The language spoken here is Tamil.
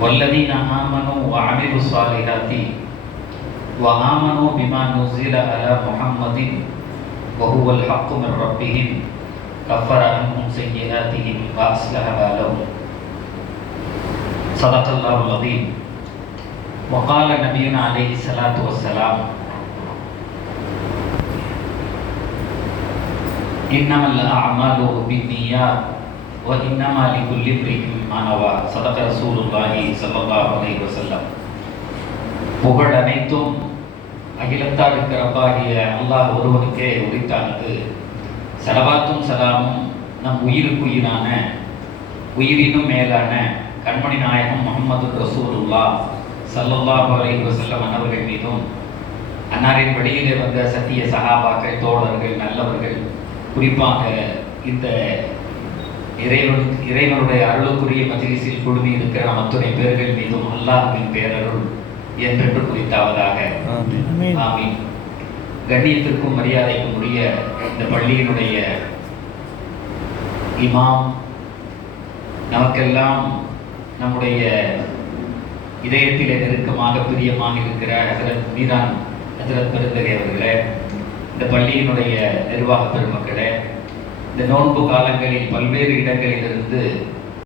والذين آمنوا وعملوا الصالحات وآمنوا بما نزل على محمد وهو الحق من ربهم كفر عنهم سيئاتهم وأصلح بالهم. صدق الله العظيم. وقال نبينا عليه الصلاة والسلام: إنما الأعمال بالنيات وإنما لكل امرئ ما نوى. صدق رسول الله صلى الله عليه وسلم. புகழ் அனைத்தும் அகிலத்தாருக்கு ரப்பாகிய அல்லாஹ் ஒருவனுக்கே உரித்தானது. சலவாத்தும் சலாமும் நம் உயிருக்குயிரான உயிரினும் மேலான கண்மணி நாயகம் முஹம்மது ரசூலுல்லாஹ் ஸல்லல்லாஹு அலைஹி வஸல்லம் அன்னவர்கள் மீதும், அன்னாரின் வழியிலே வந்த சத்திய சஹாபாக்கள், தோழர்கள், நல்லவர்கள், குறிப்பாக இந்த இறைவனுடைய அருளுக்குரிய மஜ்லிஸில் குழுமி இருக்கிற நம் அத்துணை பேர்கள் மீதும் அல்லாஹ்வின் பேரருள் என்றென்று குறித்தாவதாக. ஆமீன். கண்ணியத்திற்கும் மரியாதைக்கும் உரிய இந்த பள்ளியினுடைய இமாம், நமக்கெல்லாம் நம்முடைய இதயத்திலே நெருக்கமாக பிரியமாக இருக்கிற ஹஜ்ரத் மீரான் ஹஜ்ரத் பெருந்தகை அவர்களே, இந்த பள்ளியினுடைய நிர்வாக பெருமக்களே, இந்த நோன்பு காலங்களில் பல்வேறு இடங்களிலிருந்து